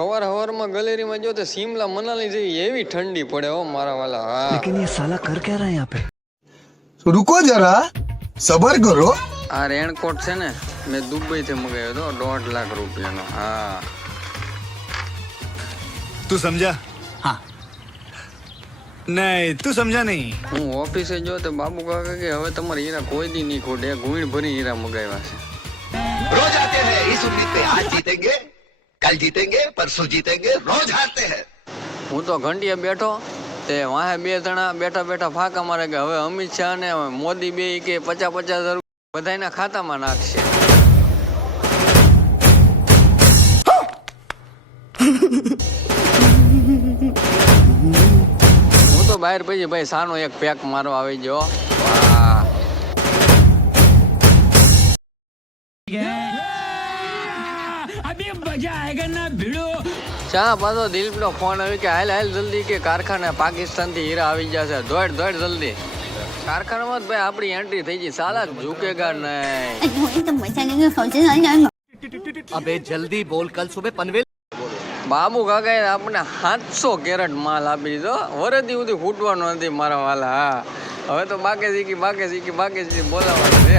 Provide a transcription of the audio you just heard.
हवार हवार में गैलरी में जो शिमला मनाली जेवी एवी ठंडी पड़े हो मारा वाला। हाँ लेकिन ये साला कर क्या रहा है यहाँ पे? रुको जरा सबर करो। आ रेनकोट है ने मैं दुबई से मंगायो तो 1.5 लाख रुपया नो। हाँ तू समझा? हाँ नहीं तू समझा नहीं। हूँ ऑफिस जो तो बाबू काका के हवे तमारे हीरा कोई दी नहीं खोटे गुण भरी हीरा मंगाव्या छे। रोज आते हैं इस उम्मीद पे आज जीतेंगे कल जीतेंगे परसों जीतेंगे रोज हारते हैं। हूँ तो घंटिया बैठो ते वहाँ 2 जना बैठा बैठा फाका मारे के हवे अमित शाह ने मोदी बे के 50,000 बधाईना खाता में नाखशे। हूँ तो बाहर પછી ભાઈ સાનો એક પેક મારો આવી જો। વાહ अभी मजा आएगा ना भिड़ो। ચા પાછો દિલીપનો ફોન આવ્યો કે હાલ હાલ જલ્દી કે કારખાને પાકિસ્તાનથી હીરા આવી જશે દોડ દોડ જલ્દી। કારખાનામાં જ ભાઈ આપણી એન્ટ્રી થઈ ગઈ સાલા ઝુકેગા નહીં। अबे जल्दी बोल, कल सुबह पनवेल। બાબુ કાકાએ આપણને 700 કેરેટ માલ આપી દીધો વરદી સુધી ફૂટવાનો નથી મારા વાલા। હા હવે તો બાકે શીખી બોલાવવાનું છે।